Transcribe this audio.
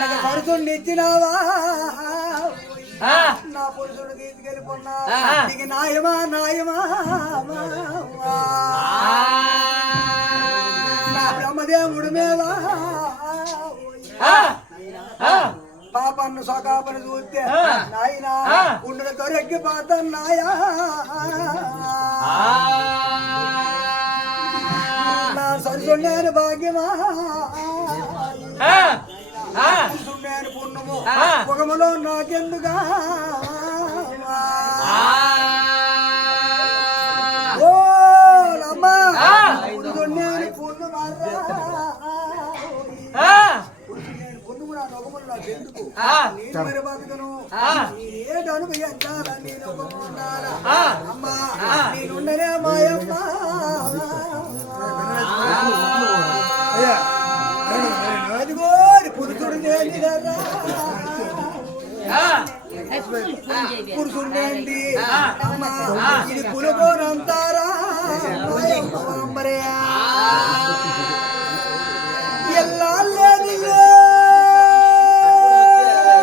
నాకు పరుచుండి ఇచ్చినావా నా పురుషుడు తీసుకెళ్ళిపోన్నా నీకు నాయమా నాయమా నా బ్రహ్మదేవుడి మీద పాపన్ను సొకాపను చూస్తే నాయన గుండెల దొరెక్కి పాతాను నాయా నా సరిచుండేను భాగ్యమా సుండేను పుణ్యము ముఖములో నాకెందుగా ఓ రమ్మా సుండేను పుణ్యమా నేను మరి బతుకను నేనేటను ఎంచాలా నేను అమ్మా నేనుండనే మాయమ్మ అదిగో పురుషుడు పురుషుండేంటి ఇది పులుగోన